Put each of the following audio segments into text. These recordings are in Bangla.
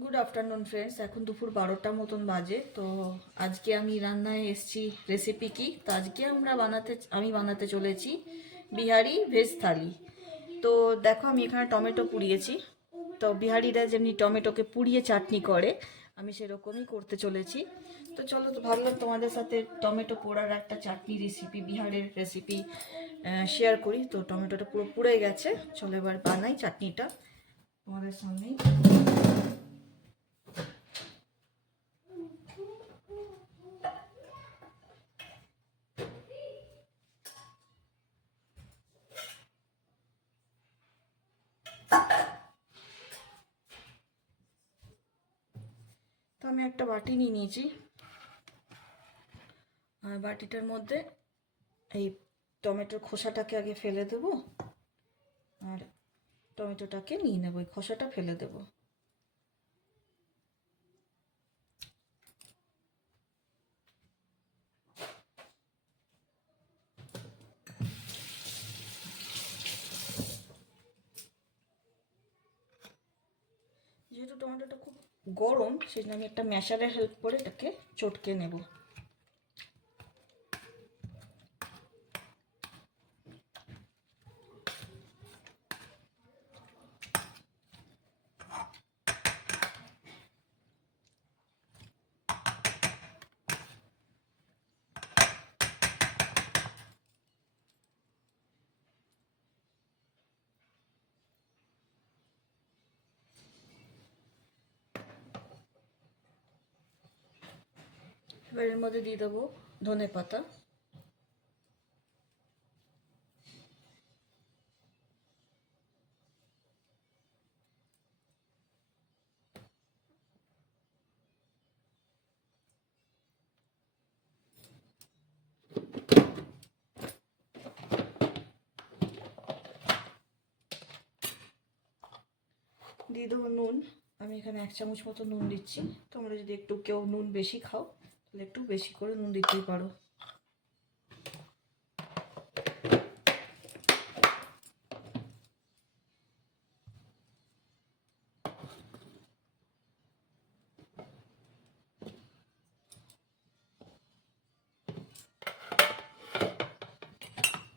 Good afternoon friends. এখন দুপুর 12টার মতন বাজে। তো আজকে আমি রান্নায় এসেছি। রেসিপি কি? তো আজকে আমি বানাতে চলেছি বিহারি ভেজ থালি। তো দেখো, আমি এখানে টমেটো পুড়িয়েছি। তো বিহারিরা যেমনি টমেটোকে পুড়িয়ে চাটনি করে, আমি সেরকমই করতে চলেছি। তো চলো, তো ভাবলাম তোমাদের সাথে টমেটো পোড়ার একটা চাটনি রেসিপি, বিহারের রেসিপি শেয়ার করি। তো টমেটোটা পুরো পুড়ে গেছে, চলো এবার বানাই চাটনিটা তোমাদের সামনেই। তো আমি একটা বাটি নিয়ে নিয়েছি, আর বাটিটার মধ্যে এই টমেটোর খোসাটাকে আগে ফেলে দেব, আর টমেটোটাকে নিয়ে নেব, এই খোসাটা ফেলে দেব। যেহেতু টমেটোটা খুব গরম, সেই জন্য আমি একটা ম্যাশারের হেল্প করে এটাকে চটকে নেব। এবার এর মধ্যে দিয়ে দেবো ধনে পাতা, দিয়ে দেবো নুন। আমি এখানে 1 চামচ মতো নুন দিচ্ছি। তোমরা যদি একটু কেউ নুন বেশি খাও, তাহলে একটু বেশি করে নুন দিতেই পারো।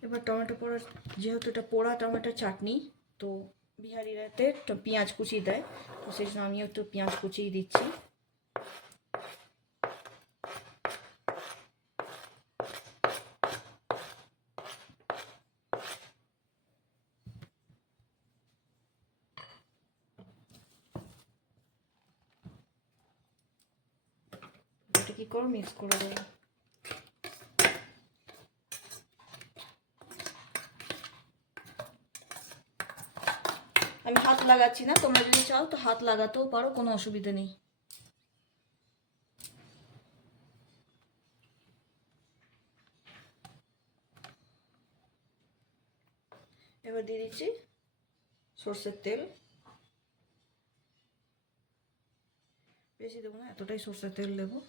এবার টমেটো পোড়া, যেহেতু এটা পোড়া টমেটো চাটনি, তো বিহারিরাতে পেঁয়াজ কুচি দেয়, তো সেই জন্য আমি একটু পেঁয়াজ কুচিয়ে দিচ্ছি। এটা কি করো, মিক্স করে দেবো। আমি হাত লাগাচ্ছি না, তোমরা যদি চাও তো হাত লাগাতেও পারো, কোনো অসুবিধা নেই। এবার দিয়ে দিচ্ছি সর্ষের তেল। বেশি দেবো না, এতটাই সর্ষের তেল দেবো।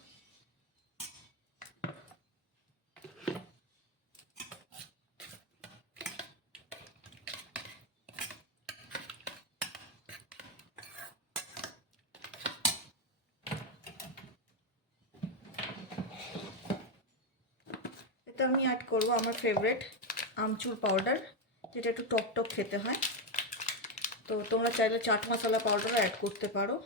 এতে আমি অ্যাড করবো আমার ফেভারিট আমচুর পাউডার, যেটা একটু টক টক খেতে হয়। তো তোমরা চাইলে চাট মশলা পাউডারও অ্যাড করতে পারো।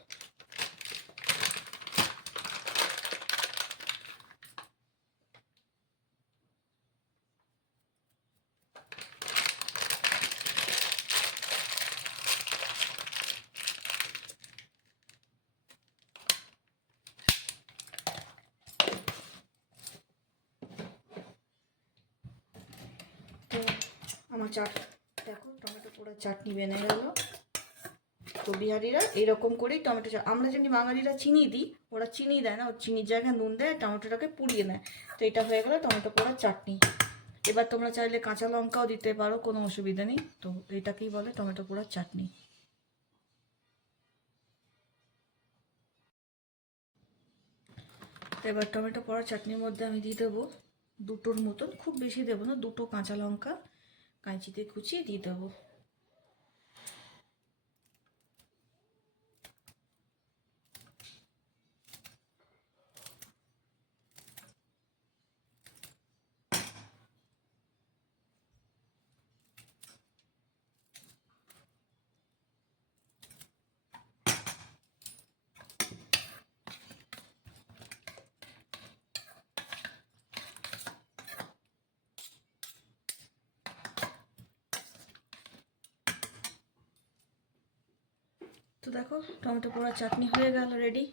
তো আমার দেখো টমেটো পোড়া চাটনি বেনে গেল। তো বিহারিরা এইরকম করেই টমেটো আমরা যেমনি বাঙালিরা চিনি দিই, ওরা চিনি দেয় না, ওর চিনির জায়গায় নুন দেয়, টমেটোটাকে পুড়িয়ে নেয়। তো এটা হয়ে গেল টমেটো পোড়ার চাটনি। এবার তোমরা চাইলে কাঁচা লঙ্কাও দিতে পারো, কোনো অসুবিধা নেই। তো এটাকেই বলে টমেটো পোড়ার চাটনি। এবার টমেটো পোড়া চাটনির মধ্যে আমি দিয়ে দেবো দুটোর মতন, খুব বেশি দেবো না, দুটো কাঁচা লঙ্কা কাঁচিতে কুচিয়ে দিয়ে দেবো। তো দেখো টমেটো পোড়া চাটনি হয়ে গেল রেডি।